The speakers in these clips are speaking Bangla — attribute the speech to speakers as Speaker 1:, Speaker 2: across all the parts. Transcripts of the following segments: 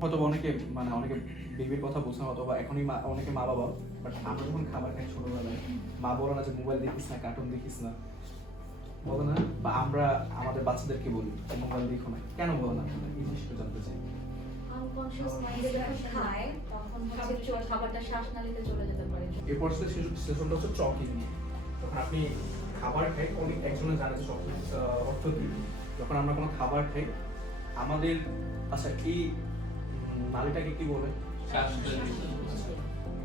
Speaker 1: হয়তো অনেকে মানে অনেকে বেবির কথা বলছেন অথবা এখনই মা অনেকে মা বাবা বাট আমরা যখন খাবার খাই ছোটবেলায় মা বলো না যে মোবাইল দেখিস না কার্টুন দেখিস না বলো না বা আমরা আমাদের বাচ্চাদেরকে বলি মোবাইল দেখো না কেন বলো না এই জিনিসটা জানতে চাই।
Speaker 2: আনকনশিয়াস মাইন্ডে যখন তখন হচ্ছে
Speaker 1: সেশনটা চকিং। নিয়ে যখন আপনি খাবার খাই অনেক একজনে জানে যে অর্থ কি? যখন আমরা কোনো খাবার খাই আমাদের আচ্ছা এই উম, নালীটাকে কি বলে?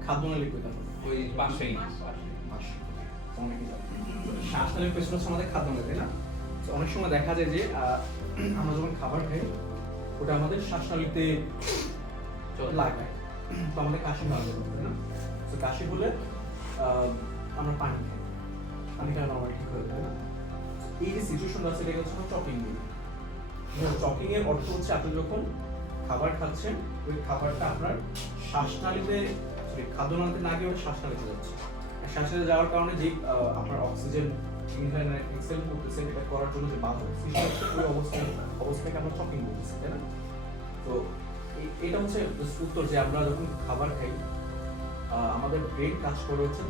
Speaker 1: খাদ্য নালী কোথায়
Speaker 3: ওই পাশেই
Speaker 1: শ্বাসনালীর পেছনে হচ্ছে আমাদের খাদ্য নালী না? তো অনেক সময় দেখা যায় যে আমরা যখন খাবার খাই ওটা আমাদের শ্বাসনালীতে লাগায়। তো আমাদের কাশি ভালো হবে না? তো কাশি হলে আমরা পানি খাই। পানি খাই নর্মালি ঠিক হয়ে যায় না? এই যে সিচুয়েশনটা আছে এটা হচ্ছে চকিং চকিং এর অর্থ হচ্ছে আপনি যখন খাবার খাচ্ছেন, ওই খাবারটা আপনার শ্বাসনালীতে খাদ্যনালীতে না গিয়ে শ্বাসনালীতে যাচ্ছে। শ্বাসনালীতে যাওয়ার কারণে যে আপনার অক্সিজেন ইনহেল এক্সেল করতেছে এটা করার জন্য যে বাধা সৃষ্টি হচ্ছে ওই অবস্থায় অবস্থাকে আমরা চকিং বলতেছি, তাই না? তো এটা হচ্ছে উত্তর যে আমরা যখন খাবার খাই আমাদের ব্রেন কাজ করে হচ্ছে,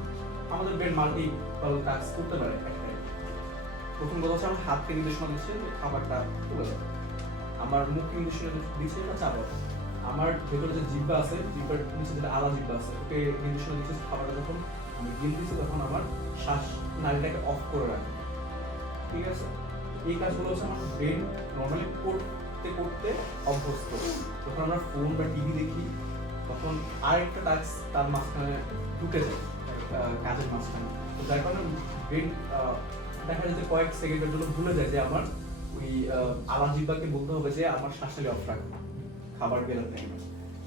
Speaker 1: আমাদের ব্রেন মাল্টিপল কাজ করতে পারে প্রথম কথা হচ্ছে হাতকে নির্দেশনা দিচ্ছে খাবারটা তুলে আমার মুখকে নির্দেশনা দিচ্ছে এটা চাপাবে আমার ভেতরে যে জিব্বা আছে জিব্বার নিচে যেটা আলা জিব্বা আছে, ওকে নির্দেশনা দিচ্ছে খাবারটা যখন আমি গিল দিচ্ছি তখন আমার শ্বাস নালীটাকে অফ করে রাখে। ঠিক আছে? এই কাজগুলো হচ্ছে আমার ব্রেন নর্মালি করতে করতে অভ্যস্ত। যখন আমরা ফোন বা টিভি দেখি, তখন আরেকটা টাস্ক তার মাঝখানে ঢুকে যায় কাজের মাঝখানে। তো যার কারণে ব্রেন দেখা যায় যে কয়েক সেকেন্ডের জন্য ভুলে যায় যে আমার ওই জিব্বাকে বলতে হবে যে আমার অফ রাখো খাবার গেলার টাইমে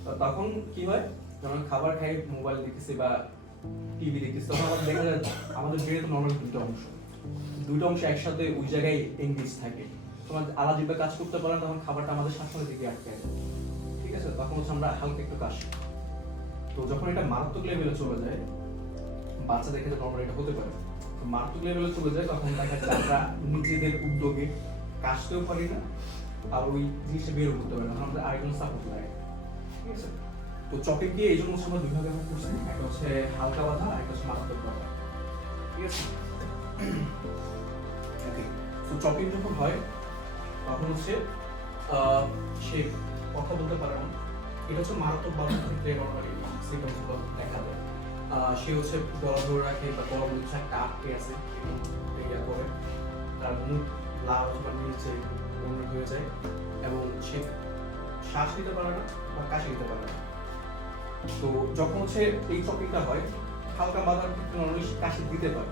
Speaker 1: তো তখন কি হয়? যখন খাবার খাই, মোবাইল বা টিভি তখন আমাদের দেখা যায় আমাদের নর্মাল দুটো অংশ। দুটো অংশ একসাথে ওই জায়গায় এঙ্গেজ থাকে। তোমার আলা জিব্বা কাজ করতে পারে তখন খাবারটা আমাদের দিকে আটকে ঠিক আছে? তখন হচ্ছে আমরা হালকা একটু তো যখন এটা মারাত্মক লেভেলে চলে যায় বাচ্চাদের ক্ষেত্রে নর্মাল এটা হতে পারে। মারাত্মক লেভেলে চলে যায়, তখন দেখা যায় আমরা নিজেদের উদ্যোগে কাশতেও পারি না, আর ওই জিনিসটা বেরো করতে পারি না আমাদের আরেকজন সাপোর্ট লাগে ঠিক আছে? তো চপিং দিয়ে এই জন্য আমরা দুই ভাগে করছি, একটা হচ্ছে হালকা বাধা, আর একটা হচ্ছে মারাত্মক বাধা। ঠিক আছে? তো চপিং যখন হয়, তখন হচ্ছে সে কথা বলতে পারে না। এটা হচ্ছে মারাত্মক বাধার ক্ষেত্রে নর্মালি সিমটমসগুলো দেখা যায়। সে হচ্ছে গলা ধরে রাখে বা গলা কিছু একটা আটকে আছে ইয়া করে। তার মুখ লাল অথবা নিচে হয়ে যায় এবং সে শ্বাস নিতে পারে না বা কাশি নিতে পারে না। তো যখন হচ্ছে এই চপিংটা হয়, হালকা ক্ষেত্রে নর্মালি কাশি দিতে পারে।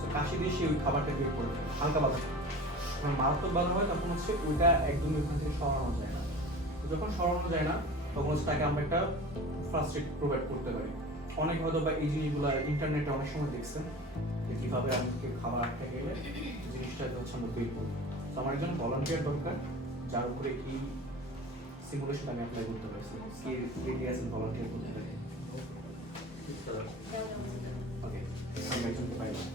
Speaker 1: তো কাশি দিয়ে সে ওই খাবারটা বের করে ফেলে, হালকা বাধা। যখন মারাত্মক বাধা হয়, তখন হচ্ছে ওইটা একদমই ওখান থেকে সরানো যায় না। যখন সরানো যায় না, তখন হচ্ছে তাকে আমরা একটা ফার্স্ট এড প্রোভাইড করতে পারি। অনেক হয়তো বা এই জিনিসগুলো ইন্টারনেটে অনেক সময় দেখছেন যে কীভাবে আমাদেরকে খাবার আটকে গেলে জিনিসটা হচ্ছে আমরা বের করব তো আমার একজন ভলান্টিয়ার দরকার যার উপরে কি সিমুলেশন আমি অ্যাপ্লাই করতে পারছি। কে কে কে আছেন ভলান্টিয়ার করতে? পারি ওকে আমি একজনকে পাইলাম